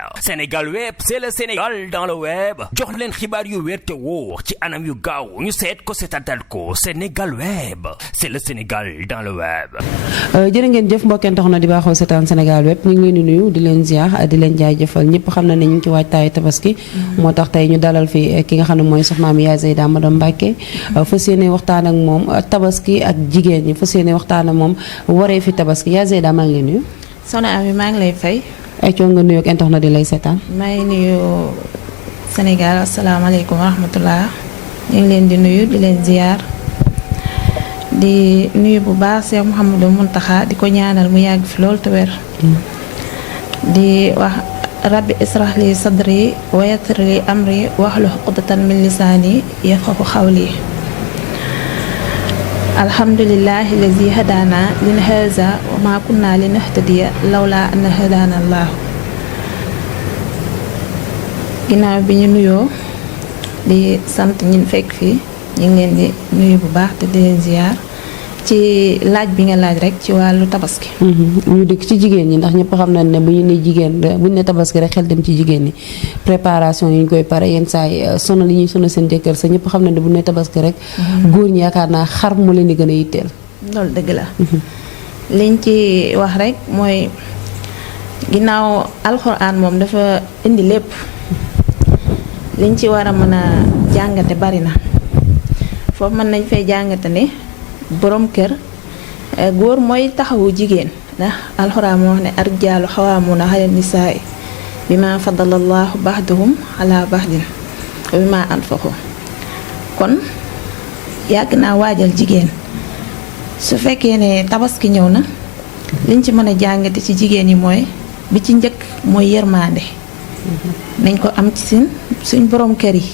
leer Sénégal web c'est le Sénégal dans le web jox leen xibaar yu wér te wóor ci anam yu gaaw ñu seet ko seetatal ko Sénégal web c'est le Sénégal dans le web. jërë ngeen jëf mbokkeen tax na di baaxoo seetaan Sénégal web ñu ngi leen di nuyu di leen ziar di leen jaajëfal ñëpp xam na ne ñu ngi ci waajtaayu tabaski moo tax tey ñu dalal fi ki nga xam ne mooy soxnaam Yaay Zeyda madame Mbacke fas yéene waxtaan ak moom tabaski ak jigéen ñi fas yéene waxtaan ak moom waree fi tabaski Yaay Zeyda maa ngi lay nuyu. Soxna Ami maa ngi lay fay. ay coono nga nuyoog internet di lay seetaan. maa ngi nuyu Sénégal asalaamaaleykum wa rahmatulah ñu ngi leen di nuyu di leen ziar di nuyu bu baax Cheikh Mouhamadou Mountakha di ko ñaanal mu yàgg fi loolu te wér. di wax rabbi israh li sadri wa yassir li amri wahlul uqdatan min lisaani yafqahu qawli. alhamdulillahi lazi hadana lin haza wa ma kunna linahtadiya lawla an hadana allah. ginnaaw bi ñu nuyoo di sant ñin fekk fii ñu ngi leen di nuyu bu baax te di leen ziar ci laaj bi nga laaj rek ci wàllu tabaski. ñu dikk ci jigéen ñi ndax ñëpp xam nañ ne bu ñu ne jigéen bu ñu ne tabaski rek xel dem ci jigéen ñi préparation yi ñu koy pare yenn saa yi sonal yi ñuy sonal seen jëkkër sa ñëpp xam nañ ne bu ñu ne tabaski rek. góor ñi yaakaar naa xar mu leen di gën a yitteel. loolu dëgg la. liñ ci wax rek mooy ginnaaw alxuraan moom dafa indi lépp liñ ci war a mën a jàngate bari na foofu mën nañ fay jàngate ne. borom kër góor mooy taxawu jigéen ndax alxuraan moo wax ne arjaalu xawaamuuna ala nisaa bi ma fadalallahu baxdahum ala baxdin wa bi ma anfaqu kon yàgg naa waajal jigéen su fekkee ne tabaski ñëw na liñ ci mën a jàngate ci jigéen yi mooy bi ci njëkk mooy yërmaande nañ ko am ci suñ borom kër yi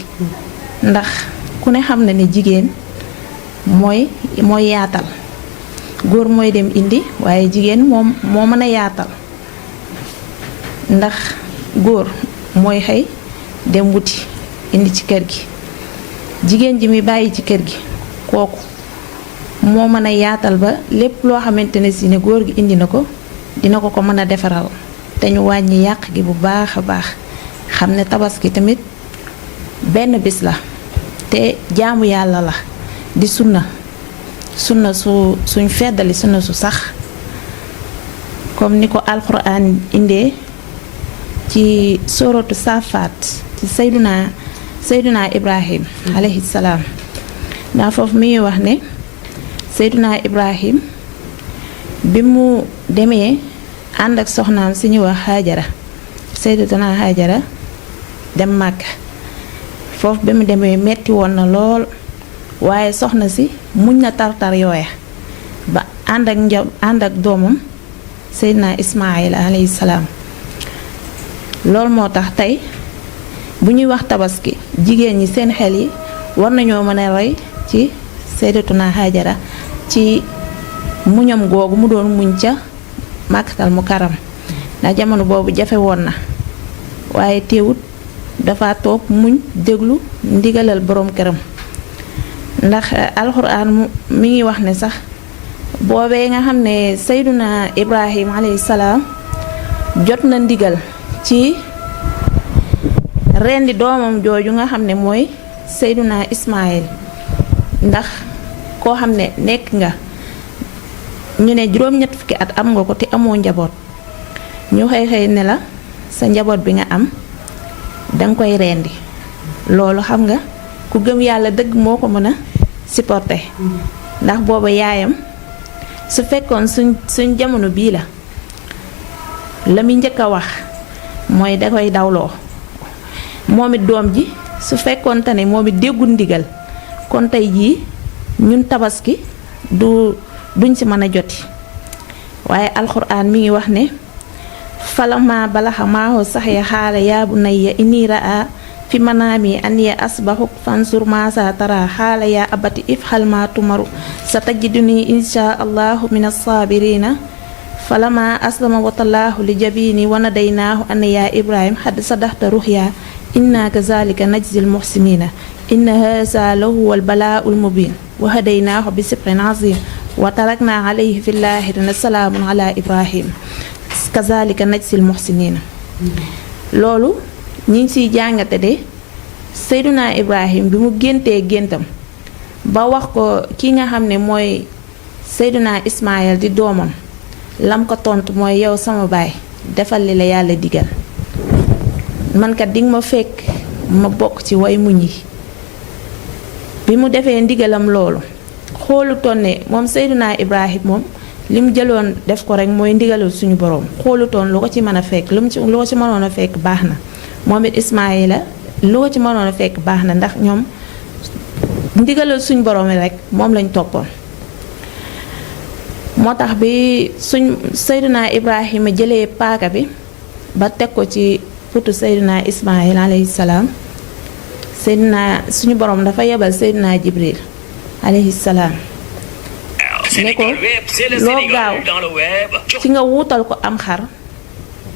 ndax ku ne xam na ne jigéen mooy yaatal góor mooy dem indi waaye jigéen moom moo mën a yaatal ndax góor mooy xëy dem wuti indi ci kër gi jigéen ji muy bàyyi ci kër gi kooku moo mën a yaatal ba lépp loo xamante ne si ne góor gi indi na ko dina ko mën a defaral te ñu wàññi yàq gi bu baax a baax xam ne tabaski tamit benn bis la te jaamu yàlla la di sunna suñ feddali sunna su sax comme ni ko alxuraan indee ci soratu safaat ci sayduna ibrahim alayhi salaam ndax foofu mi ngi wax ne sayduna ibrahim bi mu demee ànd ak soxnaam si ñu wax xaajara sayyidatuna xaajara dem Màkka foofu bi mu demee metti woon na lool waaye soxna si muñ na tartar yooya ba ànd ak doomam Seydina Ismaayil alayhi salaam loolu moo tax tey bu ñuy wax tabaski jigéen ñi seen xel yi war nañoo mën a roy ci Sayyidatuna Hajara ci muñam googu mu doon muñ ca Makkatal Mukarram ndax jamono boobu jafe woon na waaye teewut dafa toog muñ déglu ndigalal boroom këram ndax alxuraan mi ngi wax ne sax boobee nga xam ne Seyduna Ibrahim alayhi salaam jot na ndigal ci rendi doomam jooju nga xam ne mooy Seyduna Ismaayil ndax koo xam ne nekk nga ñu ne juróom-ñett fukki at am nga ko te amoo njaboot ñu xëy ne la sa njaboot bi nga am danga koy rendi loolu xam nga ku gëm yàlla dëgg moo ko mën a supporter ndax booba yaayam su fekkoon suñ jamono bii la muy njëkk a wax mooy da koy dawloo moom it doom ji su fekkoon te ne moom it déggul ndigal kon tey jii ñun tabaski duñ ci mën a joti waaye alxuraan mi ngi wax ne falama balaxa maahu sax ya xaala yaa bunayya inni raa fi manaami an ya asbaxuk fansur maasa tara xaala yaa abati ifxal ma tumaru sa tajiduni insha allahu min alsaabirina falama aslama watallaahu li jabini wa nadaynaahu an yaa ibrahim xad sadaxta ruxya inna kazalika najzi almuxsinina inna haza lahu albalaaul mubin wa hadaynaahu bi sibrin azim wa tarakna alayhi fi llaaxirina salaamun ala ibrahim kazalika najzi almuxsinina loolu ñi ngi siy jàngate de Seyduna Ibrahim bi mu géntee géntam ba wax ko ki nga xam ne mooy Seyduna Ismaayil di doomam lam ko tontu mooy yow sama baay defal li la yàlla digal man kat dinga ma fekk ma bokk ci way muñ yi bi mu defee ndigalam loolu xoolutoon ne moom Seyduna Ibrahim moom li mu jëloon def ko rek mooy ndigalul suñu boroom xoolutoon lu ko ci mën a fekk lu ko ci mënoon a fekk baax na moom it Ismaayila lu ko ci mënoon a fekk baax na ndax ñoom ndigalul suñu boroom rek moom lañ toppoon moo tax bi Seyduna Ibrahima jëlee paaka bi ba teg ko ci putu Seyduna Ismaayil alayhi salaam suñu boroom dafa yebal Seyduna Jibril alayhi salaam ne ko loo gaaw ci nga wuutal ko am xar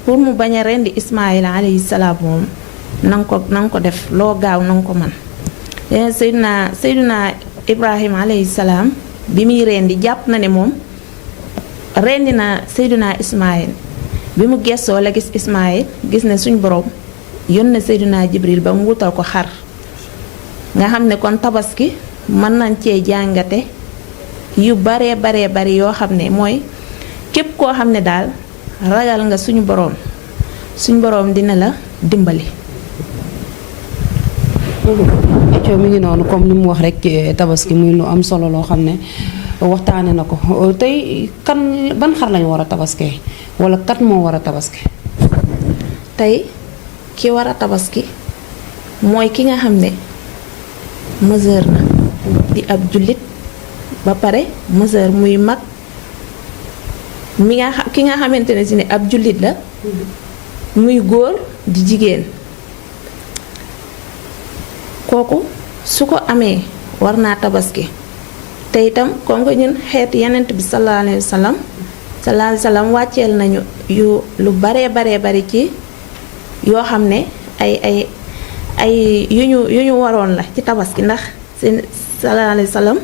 pour mu bañ a rendi Ismaayil alayhi salaam moom nanga ko def loo gaaw nanga ko man leen Seyduna Ibrahima alayhi salaam bi muy rendi jàpp na ne moom rendi na Seyduna Ismaayil bi mu gessoo la gis Ismaayil gis ne suñ boroom yónne Seyduna Jibril ba mu wutal ko xar nga xam ne kon tabaski mën nañ cee jàngate yu baree bari yoo xam ne mooy képp koo xam ne daal ragal nga suñu boroom dina la dimbali. Ecco mi ngi noonu comme li mu wax rek tabaski muy lu am solo loo xam ne waxtaane na ko tey ban xar lañu war a tabaskee wala kat moo war a tabaski. tey ki war a tabaski mooy ki nga xam ne mesure na di ab jullit ba pare mesure muy mag ki nga xamante ne si ne ab jullit la muy góor di jigéen kooku su ko amee war naa tabaski te itam comme que ñun xeetu yenent bi sallallahu alayhi wa sallam wàcceel nañu lu baree bari ci yoo xam ne ay yu ñu waroon la ci tabaski ndax seen sallallahu alayhi wa sallam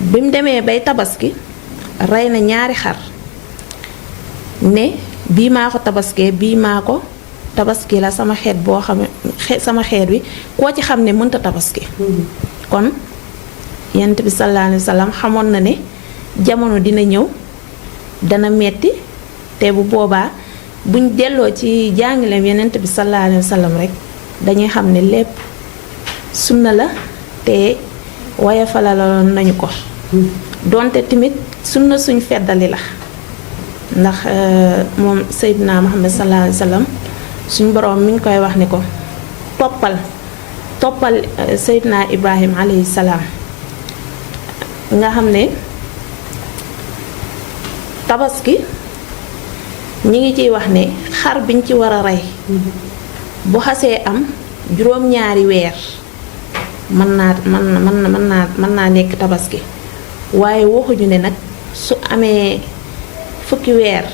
bi mu demee bay tabaski rey na ñaari xar ne bii maa ko tabaskee bii maa ko tabaski la sama xeet boo xam sama xeet wi koo ci xam ne mënta tabaski kon yonent bi sallallahu alayhi wa sallam xamoon na ne jamono dina ñëw dana metti te bu boobaa buñ delloo ci jàngaleem yonent bi sallallahu alayhi wa sallam rek dañuy xam ne lépp sunna la te wayafalaloon nañu ko donte tamit sunna suñ feddali la ndax moom Seydina Muhammad sallallahu alayhi wa sallam suñ boroom mi ngi koy wax ni ko toppal Seydina Ibrahim alayhi salaam nga xam ne tabaski ñi ngi ciy wax ne xar biñ ci war a rey bu xasee am juróom-ñaari weer mën naa nekk tabaski waaye waxuñu ne nag su amee fukki weer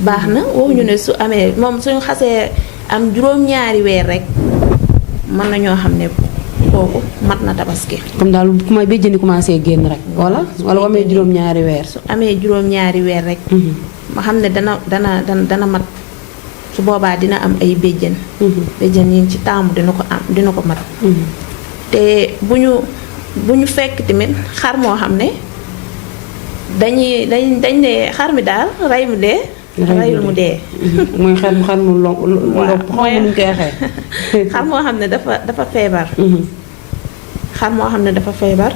baax na waxuñu ne su amee moom suñu xasee am juróom-ñaari weer rek mën nañoo xam ne kooku mat na tabaski. comme daal ku may béjjëni commencé génn rek. wala bu amee juróom-ñaari weer. su amee juróom-ñaari weer rek. ma xam ne dana mat su boobaa dina am ay béjjën. béjjën yi ci taamu dina ko mat. te bu ñu fekk tamit xar moo xam ne dañ ne xar mi daal rey mu dee. reyul mu dee. mooy xar mu lopp xaw ma koy waxee. xar moo xam ne dafa feebar. xar moo xam ne dafa feebar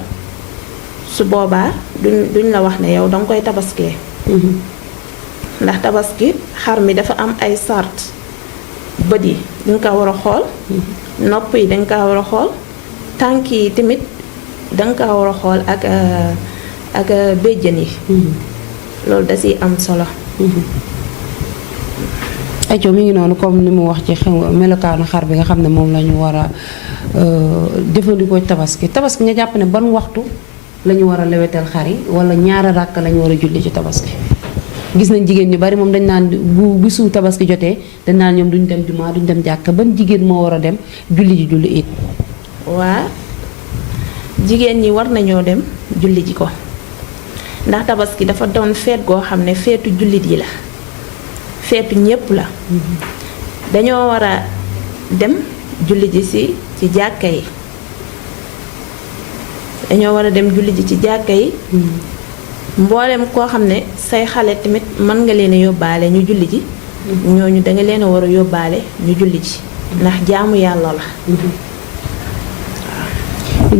su boobaa duñ la wax ne yow danga koy tabaskee. ndax tabaski xar mi dafa am ay sart bët yi danga ko war a xool. nopp yi danga ko war a xool. tànk yi tamit danga ko war a xool ak béjjën yi. loolu da ciy am solo. Aïcho mi ngi noonu comme ni mu wax ci melokaanu xar bi nga xam ne moom la ñu war a jëfandikoo tabaski nga jàpp ne ban waxtu la ñu war a lewetal xar yi wala ñaari ràkk la ñu war a julli ci tabaski. gis nañ jigéen ñu bari moom dañ naan bu bisu tabaski jotee dañ naan ñoom duñ dem jumaa duñ dem jàkka ban jigéen moo war a dem julli it. waa jigéen ñi war nañoo dem julli ji ko ndax tabaski dafa doon feet goo xam ne feetu jullit yi la feetu ñépp la dañoo war a dem julli ji ci jàkka yi dañoo war a dem julli ji ci jàkka yi mboolem koo xam ne say xale tamit mën nga leen a yóbbaale ñu julli ji ñooñu danga leen a war a yóbbaale ñu julli ji ndax jaamu yàlla la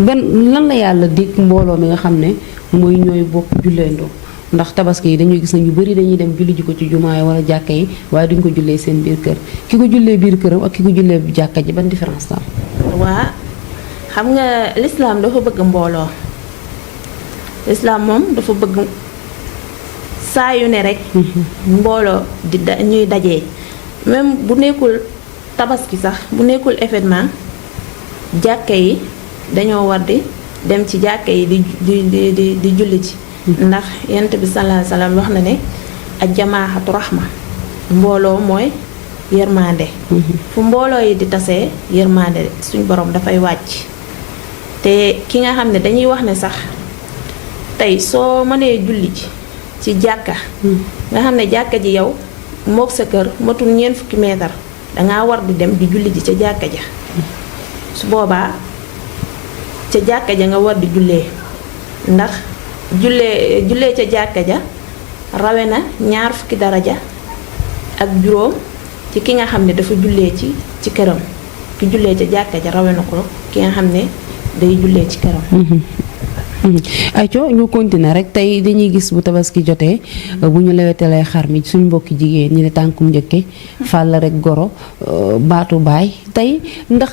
ban lan la yàlla dig mbooloo mi nga xam ne mooy ñooy bokk julleendoo ndax tabaski yi dañuy gis na ñu bari dañuy dem julli ji ko ci jumaa yi wala jàkka yi waaye duñ ko jullee seen biir kër ki ko jullee biir këram ak ki ko jullee jàkka ji ban différence la am. waa xam nga lislaam dafa bëgg mbooloo lislaam moom dafa bëgg saa yu ne rek mbooloo ñuy dajee même bu nekkul tabaski sax bu nekkul événement jàkka yi dañoo war di dem ci jàkka yi di julli ji ndax yent bi sallallahu alayhi wasallam wax na ne ak jamaaxatu raxma mbooloo mooy yërmande fu mbooloo yi di tasee yërmande suñ borom dafay wàcc te ki nga xam ne dañuy wax ne sax tey soo mënee julli ji ci jàkka nga xam ne jàkka ji yow mook sa kër matul 4 fukki meetar dangaa war di dem di julli ji ca jàkka ja su boobaa ca jàkka ja nga war di jullee ndax jullee ca jàkka ja rawe na 2 fukki daraja ak juróom ci ki nga xam ne dafa jullee ci këram ki jullee ca jàkka ja rawe na ko ki nga xam ne day jullee ci këram ayco ñu continuer rek tey dañuy gis bu tabaski jotee bu ñu lewetalee xar mi suñ mbokki jigéen ñi ne tànkum njëkke fàll rek goro baatu baay tey ndax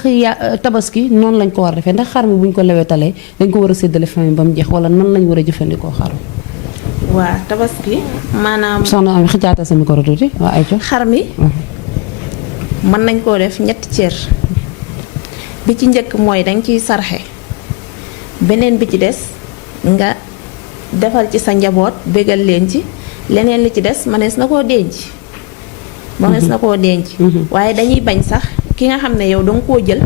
tabaski noonu lañ ko war a defee ndax xar mi bu ñu ko lewetalee dañ ko war a séddale famille ba mu jeex wala nan lañ war a jëfandikoo xar mi. waa tabaski maanaam. soxna am xëccaata sa micro tuuti waa ayco. xar mi mën nañ koo def 3 cër bi ci njëkk mooy dañ ciy sarxe beneen bi ci des nga defal ci sa njaboot bégal leen ci leneen li ci des mënees na koo denc waaye dañuy bañ sax ki nga xam ne yow danga koo jël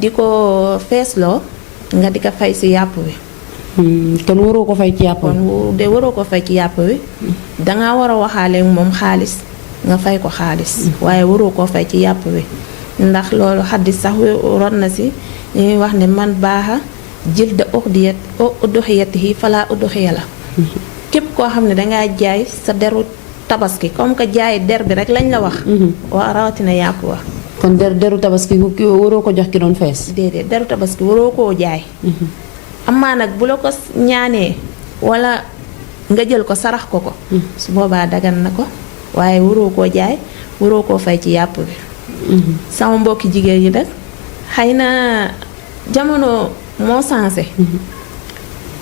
di ko feesloo nga di ko fay ci yàpp wi kon waroo ko fay ci yàpp wi kon de waroo ko fay ci yàpp wi danga war a waxaale moom xaalis nga fay ko xaalis waaye waroo koo fay ci yàpp wi ndax loolu xaddis sax ron na ci ñuy wax ne man baaxa jilda uduxiyatihi fala uduxiya la képp koo xam ne dangaa jaay sa deru tabaski comme que jaay der bi rek lañ la wax waa rawatina yàpp wa kon deru tabaski waroo ko jox ki doon fees déedéet deru tabaski waroo koo jaay amaa nag bu la ko ñaanee wala nga jël ko sarax ko ko su boobaa dagan na ko waaye waroo koo jaay waroo koo fay ci yàpp bi sama mbokki jigéen ñi nag xëy na jamono moo sensé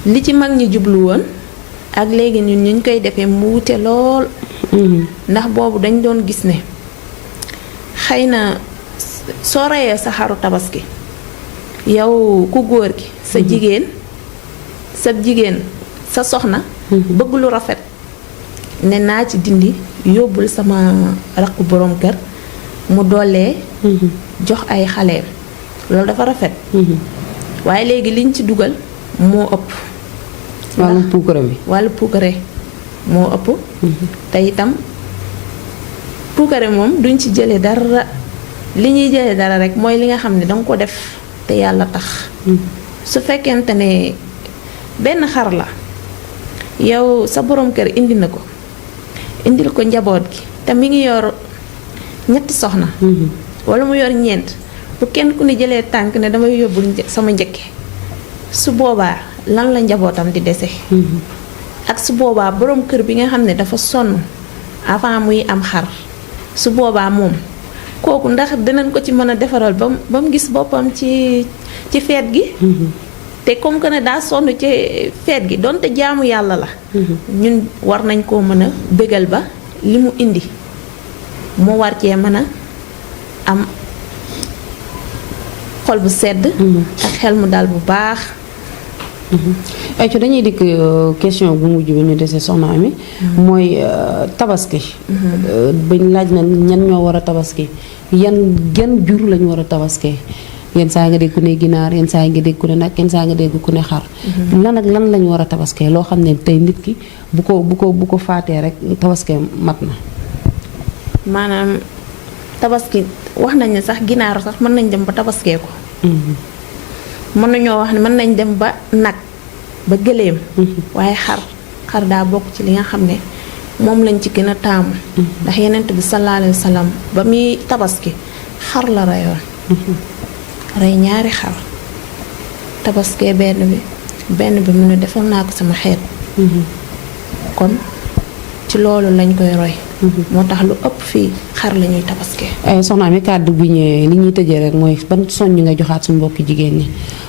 li ci mag ñi jublu woon ak léegi ñun ñu koy defee mu wute lool ndax boobu dañ doon gis ne xëy na soo reyee sa xaru tabaski yow ku góor gi sa jigéen sa soxna bëgg lu rafet ne naa ci dindi yóbbul sama rakku borom kër mu doolee jox ay xaleem loolu dafa rafet waaye léegi liñ ci dugal moo ëpp wàllu puukare moo ëpp te itam puukare moom duñ ci jële dara li ñuy jële dara rek mooy li nga xam ne danga ko def te yàlla tax su fekkente ne benn xar la yow sa borom kër indi na ko indil ko njaboot gi te mi ngi yor 3 soxna wala mu yor 4 bu kenn ku ne jëlee tànk ne damay yóbbul sama njëkke su boobaa lan la njabootam di dese ak su boobaa borom kër bi nga xam ne dafa sonn avant muy am xar su boobaa moom kooku ndax dinañ ko ci mën a defaral ba mu gis boppam ci feet gi te comme que ne daa sonn ci feet gi donte jaamu yàlla la ñun war nañ koo mën a bégal ba li mu indi mu war cee mën a am xol bu sedd ak xel mu dal bu baax ayco dañuy dikk question bu mujj bi ñu desee soxna Ami mooy tabaski bañ laaj na ñan ñoo war a tabaski yan jur lañu war a tabaskee yenn saa nga dégg ku ne ginaar yenn saa nga dégg ku ne nag yenn saa nga dégg ku ne xar lan ak lan lañu war a tabaskee loo xam ne tey nit ki bu ko faatee rek tabaskee mat na maanaam tabaski wax nañ ne sax ginaar sax mën nañ dem ba tabaskee ko mën nañoo wax ne mën nañ dem ba nag ba gëléem waaye xar daa bokk ci li nga xam ne moom lañ ci gën a taamu ndax Yonent bi sallallahu alayhi wa sallam ba muy tabaski xar la reyoon rey ñaari xar tabaskee benn bi mu ne defal naa ko sama xeet kon ci loolu lañ koy roy moo tax lu ëpp fii xar la ñuy tabaskee. soxna mi kàddu bi ñëwee li ñuy tëjee rek mooy ban soññ nga joxaat suñu mbokki jigéen ñi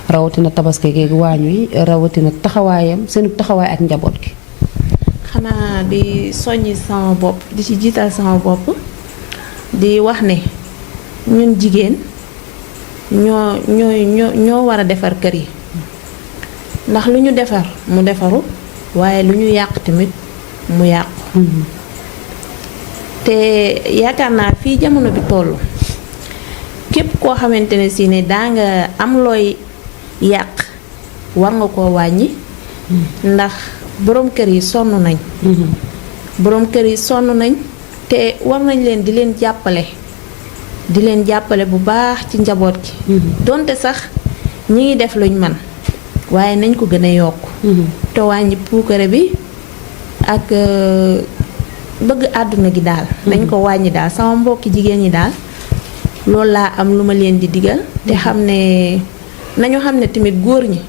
rawatina tabaskee geeg waañ wi rawatina taxawaayam seen taxawaay ak njaboot gi. xanaa di soññi sama bopp di ci jiital sama bopp di wax ne ñun jigéen ñoo war a defar kër yi ndax lu ñu defar mu defaru waaye lu ñu yàq tamit mu yàqu. te yaakaar naa fii jamono bi toll képp koo xamante ne si ne daa nga am looy yàq war nga koo wàññi ndax boroom kër yi sonn nañ boroom kër yi sonn nañ te war nañ leen di leen jàppale bu baax ci njaboot gi donte sax ñi ngi def luñ man waaye nañ ko gën a yokk te wàññi puukare bi ak bëgg àdduna gi daal dañ ko wàññi daal sama mbokki jigéen ñi daal loolu laa am lu ma leen di digal te xam ne nañu xam ne tamit góor ñi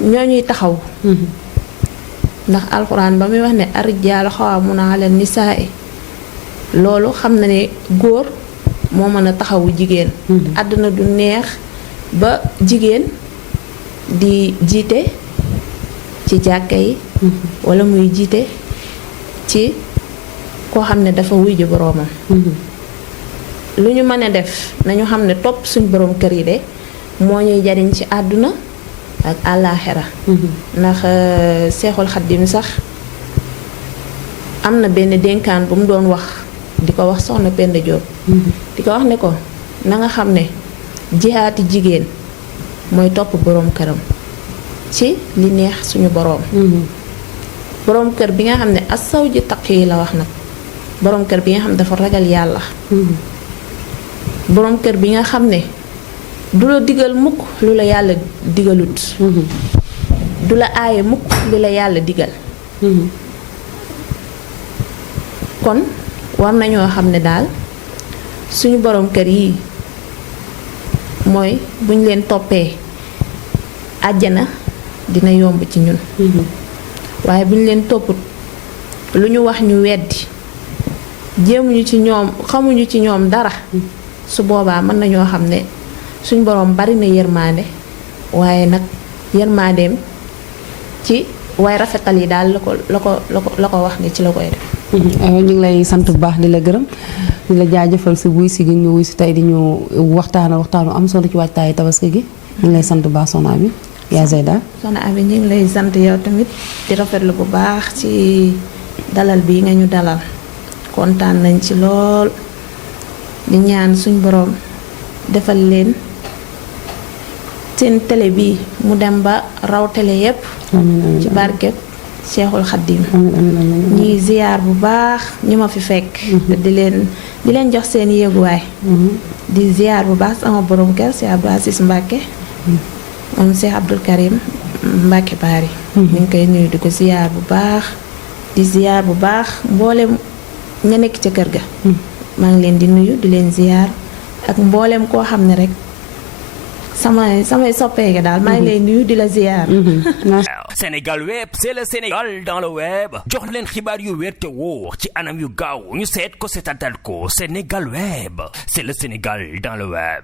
ñooñuy taxaw ndax alxuraan ba muy wax ne ar-rijaalu qawwaamuuna ala nisaa'i loolu xam na ne góor moo mën a taxawu jigéen àdduna du neex ba jigéen di jiite ci jàkka yi wala muy jiite ci koo xam ne dafa wuy ji boroomam lu ñu mën a def nañu xam ne topp suñ boroom kër yi de moo ñuy jariñ ci àdduna ak àllaaxira ndax Seexul Xaddim sax am na benn dénkaan bu mu doon wax di ko wax soxna Penda Jóob di ko wax ne ko na nga xam ne jihaati jigéen mooy topp boroom këram ci li neex suñu boroom boroom kër bi nga xam ne as-zawju taqi la wax nag boroom kër bi nga xam ne dafa ragal yàlla boroom kër bi nga xam ne du la digal mukk lu la yàlla digalut du la aaye mukk li la yàlla digal kon war nañoo xam ne daal suñu boroom kër yi mooy buñ leen toppee àjjana dina yomb ci ñun waaye buñ leen topput lu ñu wax ñu weddi jéemuñu ci ñoom xamuñu ci ñoom dara su boobaa mën nañoo xam ne suñ boroom bari na yërmaande waaye nag yërmaandeem ci way rafetal yi daal la ko wax ni ci la koy def ñu ngi lay sant bu baax di la gërëm di la jaajëfal si wuy si gi ñu wuy si tey di ñu waxtaanu am solo ci waajtaayu tabaski gi ñu ngi lay sant bu baax soxna Ami yaa Zeyda. soxna Ami ñu ngi lay sant yow tamit di rafetlu bu baax ci dalal bii nga ñu dalal kontaan nañ ci lool di ñaan suñ boroom defal leen seen télé bi mu dem ba raw télé yépp ci barkeb Seexul Xaddim ñuy ziyaar bu baax ñu ma fi fekk di leen jox seen yéeguwaay di ziyaar bu baax sama borom kër Cheikh Abdou Aziz Mbacke moom Cheikh Abdoul Karim Mbacke Bari ñu ngi koy nuyu di ko ziyaar bu baax di ziyaar bu baax mboolem ña nekk ca kër ga maa ngi leen di nuyu di leen ziyaar ak mboolem koo xam ne rek samay soppee ga daal maa ngi lay nuyu di la ziyaar Sénégal web c'est le Sénégal dans le web jox leen xibaar yu wér te wóor ci anam yu gaaw ñu seet ko seetaanal ko Sénégal web c'est le Sénégal dans le web